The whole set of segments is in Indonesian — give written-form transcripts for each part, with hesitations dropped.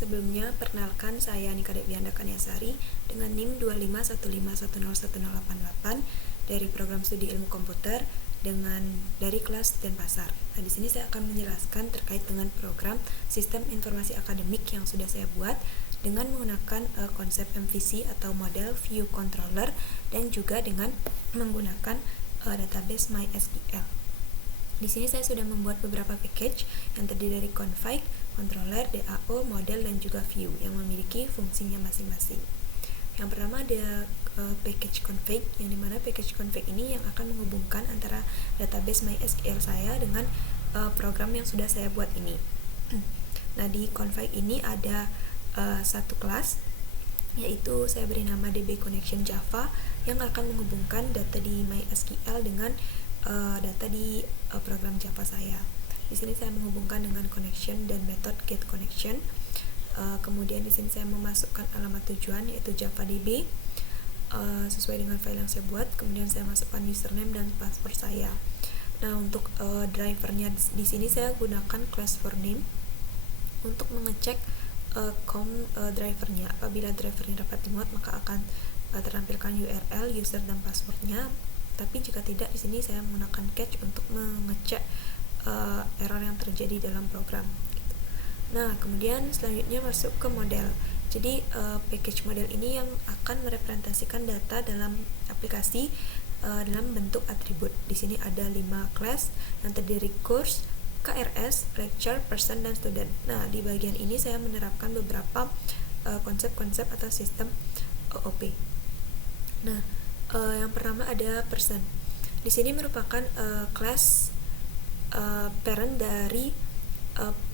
sebelumnya, perkenalkan saya Nika Devianda Kaniasari dengan NIM 251510188 dari program studi ilmu komputer dari kelas Denpasar. Nah, di sini saya akan menjelaskan terkait dengan program sistem informasi akademik yang sudah saya buat dengan menggunakan konsep MVC atau model view controller dan juga dengan menggunakan database MySQL. Di sini saya sudah membuat beberapa package yang terdiri dari config, controller, DAO, model, dan juga view yang memiliki fungsinya masing-masing. Yang pertama ada package config, yang dimana package config ini yang akan menghubungkan antara database MySQL saya dengan program yang sudah saya buat ini. Nah, di config ini ada satu kelas, yaitu saya beri nama DB Connection Java yang akan menghubungkan data di MySQL dengan data di program Java saya. Di sini saya menghubungkan dengan connection dan method get connection. Kemudian di sini saya memasukkan alamat tujuan yaitu JavaDB sesuai dengan file yang saya buat. Kemudian saya masukkan username dan password saya. Nah, untuk drivernya di sini saya gunakan class for name untuk mengecek drivernya. Apabila drivernya dapat dimuat, maka akan tertampilkan URL, user, dan passwordnya. Tapi jika tidak, di sini saya menggunakan catch untuk mengecek error yang terjadi dalam program. Nah, kemudian selanjutnya masuk ke model. Jadi package model ini yang akan merepresentasikan data dalam aplikasi dalam bentuk atribut. Di sini ada 5 class yang terdiri course, KRS, lecture, person, dan student. Nah, di bagian ini saya menerapkan beberapa konsep-konsep atau sistem OOP. Nah, yang pertama ada person. Di sini merupakan class parent dari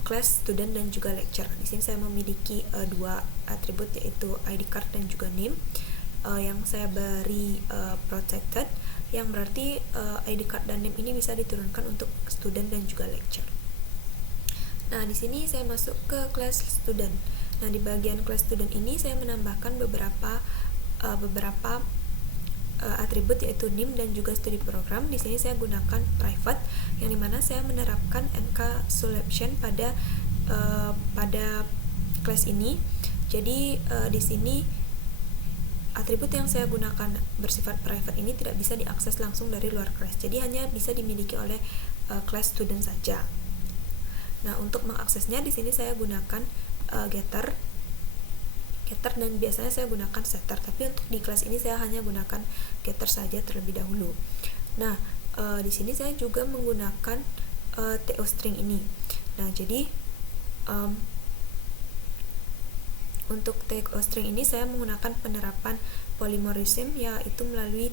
class student dan juga lecture. Di sini saya memiliki 2 atribut yaitu ID card dan juga name yang saya beri protected, yang berarti ID card dan name ini bisa diturunkan untuk student dan juga lecture. Nah, di sini saya masuk ke class student. Nah, di bagian class student ini saya menambahkan beberapa atribut yaitu name dan juga studi program. Di sini saya gunakan private, yang dimana saya menerapkan encapsulation pada kelas ini. Jadi di sini atribut yang saya gunakan bersifat private ini tidak bisa diakses langsung dari luar kelas. Jadi hanya bisa dimiliki oleh kelas student saja. Nah, untuk mengaksesnya di sini saya gunakan getter dan biasanya saya gunakan setter, tapi untuk di kelas ini saya hanya gunakan getter saja terlebih dahulu. Nah, di sini saya juga menggunakan toString ini. Nah, jadi untuk toString ini saya menggunakan penerapan polymorphism, yaitu melalui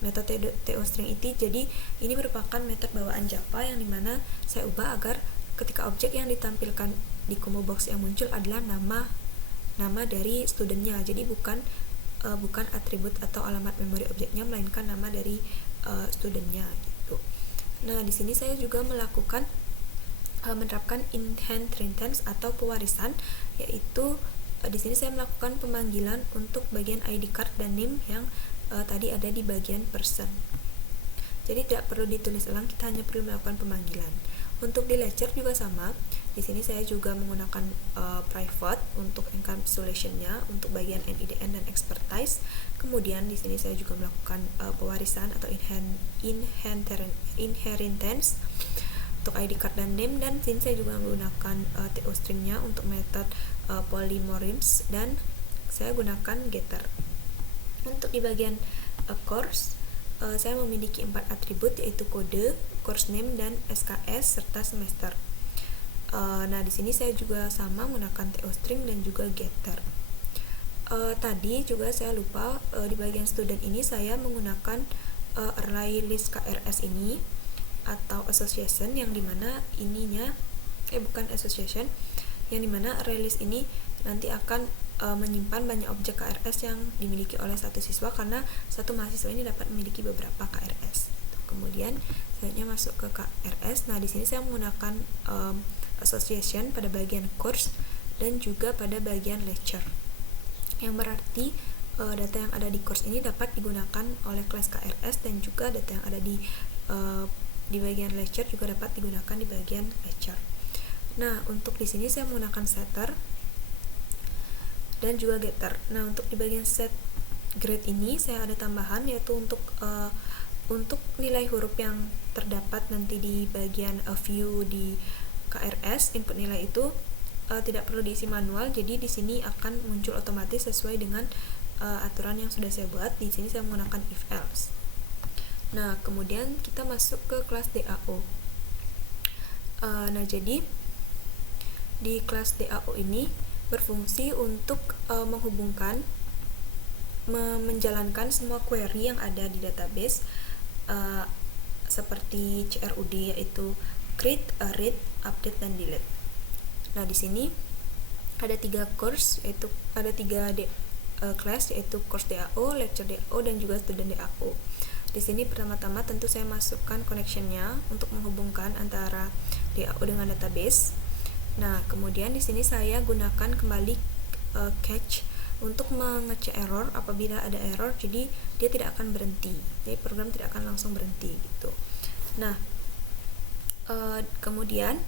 metode toString itu. Jadi ini merupakan metode bawaan Java yang dimana saya ubah agar ketika objek yang ditampilkan di combo box yang muncul adalah nama dari studentnya. Jadi bukan atribut atau alamat memori objeknya, melainkan nama dari studentnya gitu. Nah, di sini saya juga menerapkan inheritance atau pewarisan, yaitu di sini saya melakukan pemanggilan untuk bagian ID card dan name yang tadi ada di bagian person. Jadi tidak perlu ditulis ulang, kita hanya perlu melakukan pemanggilan. Untuk di lecture juga sama. Di sini saya juga menggunakan private untuk encapsulation-nya untuk bagian NIDN dan expertise. Kemudian di sini saya juga melakukan pewarisan atau inheritance untuk ID card dan name, dan di sini saya juga menggunakan toString-nya untuk metode polymorphism, dan saya gunakan getter. Untuk di bagian course, saya memiliki 4 atribut yaitu kode, course name, dan SKS serta semester. Nah, di sini saya juga sama menggunakan toString dan juga getter. Tadi juga saya lupa di bagian student ini saya menggunakan array list KRS ini atau association, yang dimana ininya bukan association, yang dimana array list ini nanti akan menyimpan banyak objek KRS yang dimiliki oleh satu siswa, karena satu mahasiswa ini dapat memiliki beberapa KRS. Kemudian selanjutnya masuk ke KRS. Nah, di sini saya menggunakan association pada bagian course dan juga pada bagian lecture, yang berarti data yang ada di course ini dapat digunakan oleh kelas KRS, dan juga data yang ada di bagian lecture juga dapat digunakan di bagian lecture. Nah, untuk di sini saya menggunakan setter dan juga getter. Nah, untuk di bagian set grade ini saya ada tambahan, yaitu untuk nilai huruf yang terdapat nanti di bagian view di KRS, input nilai itu tidak perlu diisi manual, jadi di sini akan muncul otomatis sesuai dengan aturan yang sudah saya buat. Di sini saya menggunakan if else. Nah, kemudian kita masuk ke kelas DAO. Nah, jadi di kelas DAO ini berfungsi untuk menghubungkan, menjalankan semua query yang ada di database seperti CRUD, yaitu create, read, update, dan delete. Nah, di sini ada 3 course, yaitu ada 3 class, yaitu course DAO, lecture DAO, dan juga student DAO. Di sini pertama-tama tentu saya masukkan connectionnya untuk menghubungkan antara DAO dengan database. Nah, kemudian di sini saya gunakan kembali catch untuk mengecek error. Apabila ada error, jadi dia tidak akan berhenti, jadi program tidak akan langsung berhenti gitu. Nah, kemudian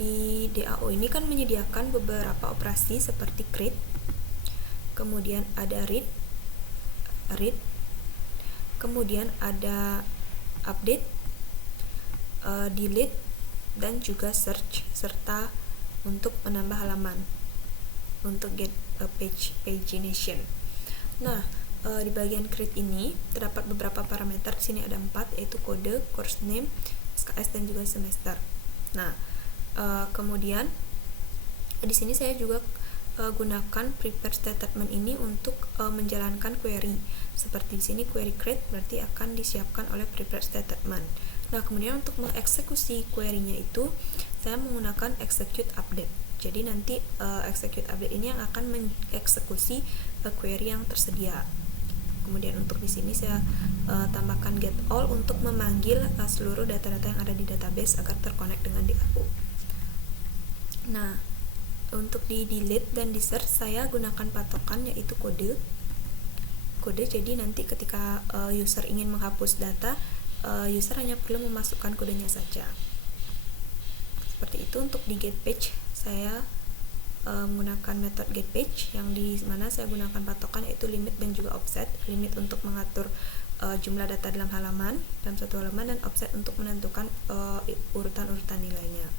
di DAO ini kan menyediakan beberapa operasi seperti create, kemudian ada read, kemudian ada update, delete, dan juga search, serta untuk menambah halaman untuk get pagination. Nah, di bagian create ini terdapat beberapa parameter. Di sini ada 4, yaitu kode, course name, SKS, dan juga semester. Nah, kemudian di sini saya juga gunakan prepare statement ini untuk menjalankan query. Seperti di sini query create berarti akan disiapkan oleh prepare statement. Nah, kemudian untuk mengeksekusi query-nya itu saya menggunakan execute update. Jadi nanti execute update ini yang akan mengeksekusi query yang tersedia. Kemudian untuk di sini saya tambahkan get all untuk memanggil seluruh data-data yang ada di database agar terkonek dengan DAO. Nah, untuk di delete dan di search saya gunakan patokan, yaitu kode. Jadi nanti ketika user ingin menghapus data, user hanya perlu memasukkan kodenya saja. Seperti itu. Untuk di get page saya menggunakan metode get page, yang di mana saya gunakan patokan yaitu limit dan juga offset. Limit untuk mengatur jumlah data dalam satu halaman, dan offset untuk menentukan urutan-urutan nilainya.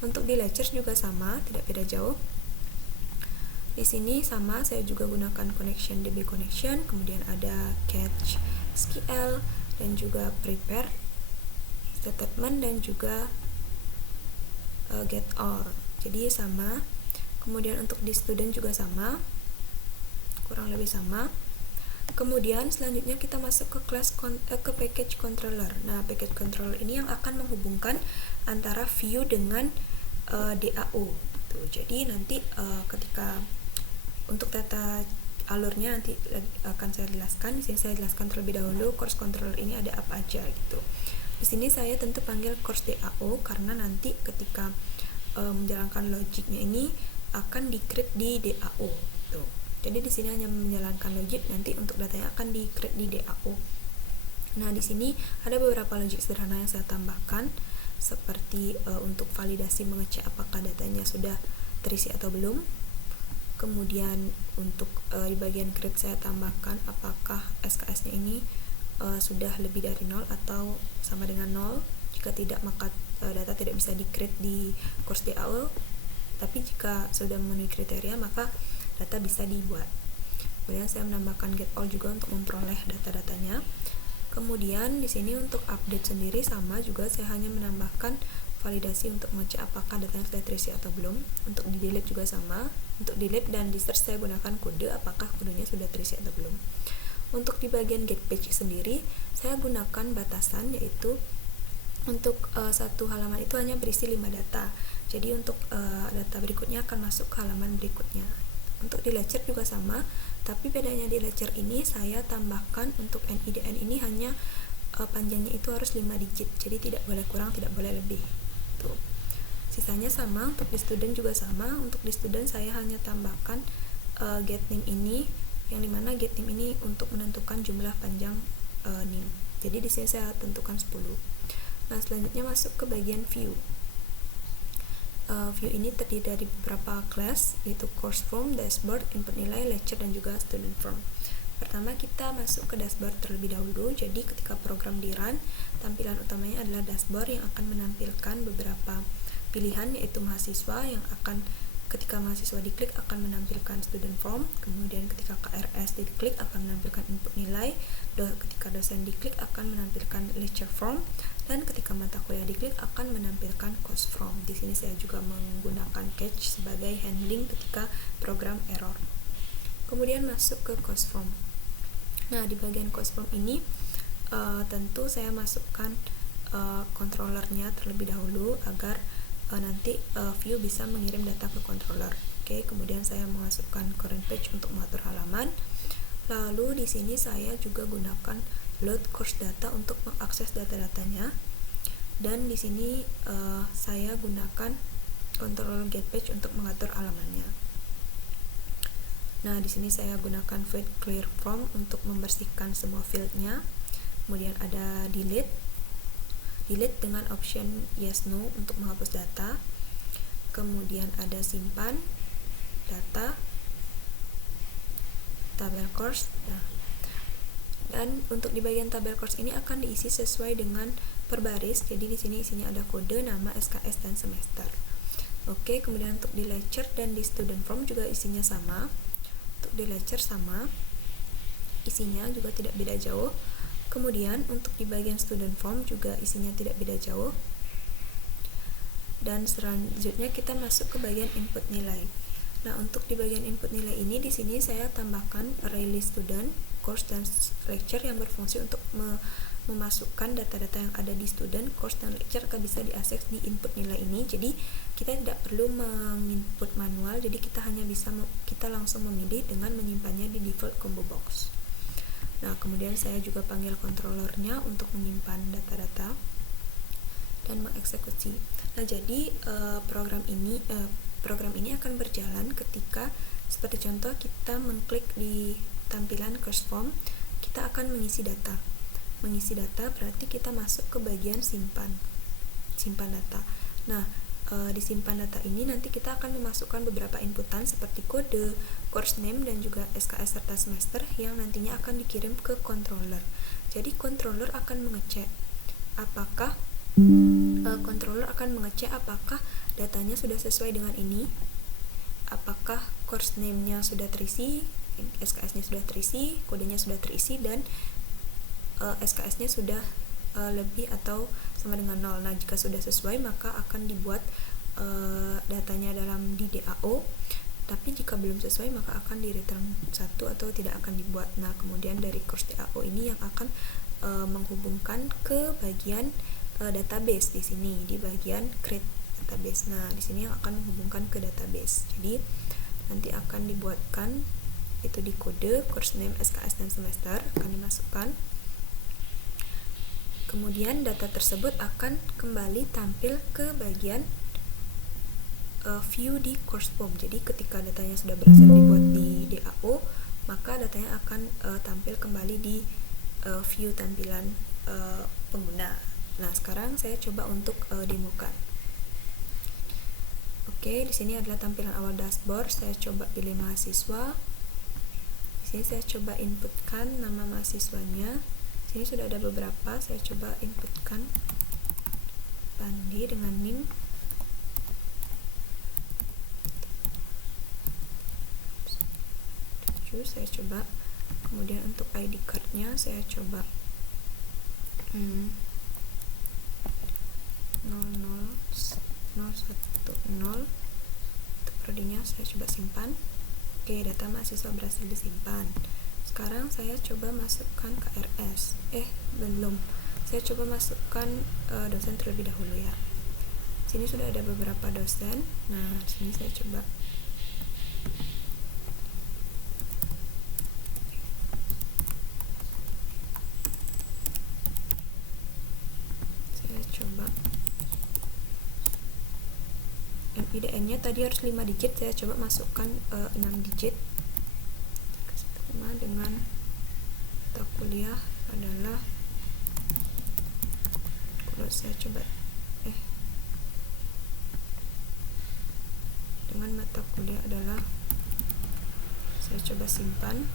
Untuk di lecture juga sama, tidak beda jauh. Di sini sama, saya juga gunakan connection DB connection, kemudian ada catch SQL, dan juga prepare statement, dan juga get all. Jadi sama. Kemudian untuk di student juga sama, kurang lebih sama. Kemudian selanjutnya kita masuk ke kelas ke package controller. Nah, package controller ini yang akan menghubungkan antara view dengan DAO. Tuh, jadi nanti ketika untuk data alurnya nanti akan saya jelaskan. Di sini saya jelaskan terlebih dahulu course controller ini ada apa aja gitu. Di sini saya tentu panggil course DAO karena nanti ketika menjalankan logiknya ini akan di-create di DAO. Tuh. Jadi di sini hanya menjalankan logik, nanti untuk datanya akan di-create di DAO. Nah, di sini ada beberapa logik sederhana yang saya tambahkan, seperti untuk validasi mengecek apakah datanya sudah terisi atau belum. Kemudian untuk di bagian create saya tambahkan apakah SKS-nya ini sudah lebih dari 0 atau sama dengan 0. Jika tidak, maka data tidak bisa di-create di course DAO. Tapi jika sudah memenuhi kriteria, maka data bisa dibuat. Kemudian saya menambahkan get all juga untuk memperoleh data-datanya. Kemudian di sini untuk update sendiri sama juga, saya hanya menambahkan validasi untuk mengecek apakah datanya sudah terisi atau belum. Untuk di delete juga sama. Untuk delete dan di search saya gunakan kode apakah kodenya sudah terisi atau belum. Untuk di bagian get page sendiri, saya gunakan batasan, yaitu untuk satu halaman itu hanya berisi 5 data. Jadi untuk data berikutnya akan masuk ke halaman berikutnya. Untuk di lecture juga sama, tapi bedanya di lecture ini saya tambahkan untuk NIDN ini hanya panjangnya itu harus 5 digit. Jadi tidak boleh kurang, tidak boleh lebih. Tuh. Sisanya sama. Untuk di student juga sama. Untuk di student saya hanya tambahkan get name ini, yang dimana get name ini untuk menentukan jumlah panjang name. Jadi di sini saya tentukan 10. Nah, selanjutnya masuk ke bagian view. View ini terdiri dari beberapa kelas, yaitu course form, dashboard, input nilai, lecture, dan juga student form. Pertama kita masuk ke dashboard terlebih dahulu. Jadi ketika program di run, tampilan utamanya adalah dashboard yang akan menampilkan beberapa pilihan, yaitu mahasiswa yang akan ketika mahasiswa diklik akan menampilkan student form, kemudian ketika KRS diklik akan menampilkan input nilai, ketika dosen diklik akan menampilkan lecture form, dan ketika mata kuliah diklik akan menampilkan course form. Di sini saya juga menggunakan catch sebagai handling ketika program error. Kemudian masuk ke course form. Nah, di bagian course form ini tentu saya masukkan controllernya terlebih dahulu agar nanti view bisa mengirim data ke controller. Oke, kemudian saya memasukkan current page untuk mengatur halaman. Lalu di sini saya juga gunakan load course data untuk mengakses data-datanya. Dan di sini saya gunakan controller get page untuk mengatur halamannya. Nah, di sini saya gunakan void clear form untuk membersihkan semua fieldnya. Kemudian ada delete dengan option yes no untuk menghapus data. Kemudian ada simpan data, tabel course. Nah, dan untuk di bagian tabel course ini akan diisi sesuai dengan per baris. Jadi di sini isinya ada kode, nama, SKS, dan semester. Oke, kemudian untuk di lecture dan di student form juga isinya sama. Untuk di lecture sama, isinya juga tidak beda jauh. Kemudian untuk di bagian student form juga isinya tidak beda jauh. Dan selanjutnya kita masuk ke bagian input nilai. Nah, untuk di bagian input nilai ini di sini saya tambahkan array list student, course, dan lecture yang berfungsi untuk memasukkan data-data yang ada di student, course, dan lecture akan bisa diakses di input nilai ini. Jadi kita tidak perlu menginput manual, jadi kita hanya bisa kita langsung memilih dengan menyimpannya di default combo box. Nah, kemudian saya juga panggil controllernya untuk menyimpan data-data dan mengeksekusi. Nah, jadi program ini akan berjalan ketika seperti contoh kita mengklik di tampilan course form, kita akan mengisi data. Mengisi data berarti kita masuk ke bagian simpan data. Nah, di simpan data ini nanti kita akan memasukkan beberapa inputan seperti kode, course name, dan juga SKS serta semester yang nantinya akan dikirim ke controller. Jadi controller akan mengecek apakah datanya sudah sesuai dengan ini, apakah course name-nya sudah terisi, SKS-nya sudah terisi, kodenya sudah terisi, dan SKS-nya sudah lebih atau sama dengan 0. Nah, jika sudah sesuai maka akan dibuat datanya dalam di DAO. Tapi jika belum sesuai maka akan di return 1 atau tidak akan dibuat. Nah, kemudian dari course DAO ini yang akan menghubungkan ke bagian database di sini di bagian create database. Nah, di sini yang akan menghubungkan ke database. Jadi nanti akan dibuatkan itu di kode course name, SKS, dan semester akan dimasukkan. Kemudian data tersebut akan kembali tampil ke bagian view di course form. Jadi ketika datanya sudah berhasil dibuat di DAO, maka datanya akan tampil kembali di view tampilan pengguna. Nah, sekarang saya coba untuk demokan. Oke, di sini adalah tampilan awal dashboard. Saya coba pilih mahasiswa. Di sini saya coba inputkan nama mahasiswanya. Di sini sudah ada beberapa. Saya coba inputkan Pandi dengan NIM. Saya coba. Kemudian untuk ID card-nya saya coba 00010. Untuk prodinya saya coba simpan. Oke, data mahasiswa berhasil disimpan. Sekarang saya coba masukkan KRS. Belum. Saya coba masukkan dosen terlebih dahulu ya. Sini sudah ada beberapa dosen. Nah, sini saya coba IDN-nya tadi harus 5 digit, saya coba masukkan 6 digit. Sama dengan mata kuliah adalah, kalau saya coba dengan mata kuliah adalah, saya coba simpan.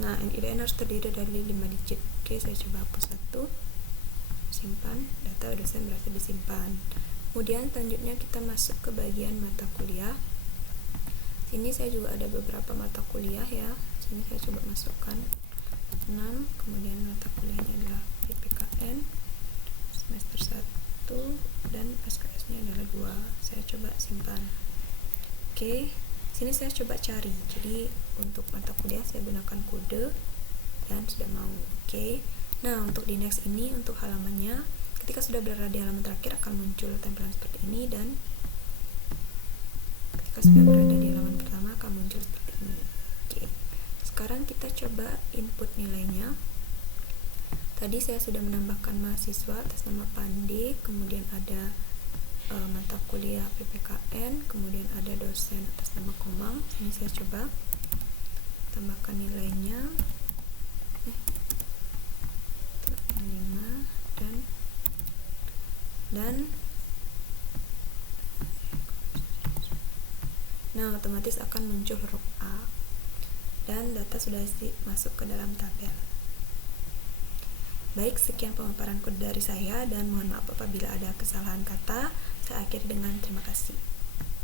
Nah, NIDN harus terdiri dari 5 digit. Oke, saya coba hapus 1, simpan, data dosen berhasil disimpan. Kemudian selanjutnya kita masuk ke bagian mata kuliah. Sini saya juga ada beberapa mata kuliah ya. Sini saya coba masukkan 6, kemudian mata kuliahnya adalah PPKN semester 1 dan SKS-nya adalah 2. Saya coba simpan. Oke, sini saya coba cari. Jadi untuk mata kuliah saya gunakan kode dan sudah mau. Oke. Nah, untuk di next ini untuk halamannya, ketika sudah berada di halaman terakhir akan muncul tampilan seperti ini, dan ketika sudah berada di halaman pertama akan muncul seperti ini. Oke. Sekarang kita coba input nilainya. Tadi saya sudah menambahkan mahasiswa atas nama Pande, kemudian ada mata kuliah PPKN, kemudian ada dosen atas nama Komang. Ini saya coba tambahkan nilainya 5 dan nah, otomatis akan muncul huruf A dan data sudah masuk ke dalam tabel. Baik, sekian pemaparan kode dari saya dan mohon maaf apabila ada kesalahan kata. Saya akhiri dengan terima kasih.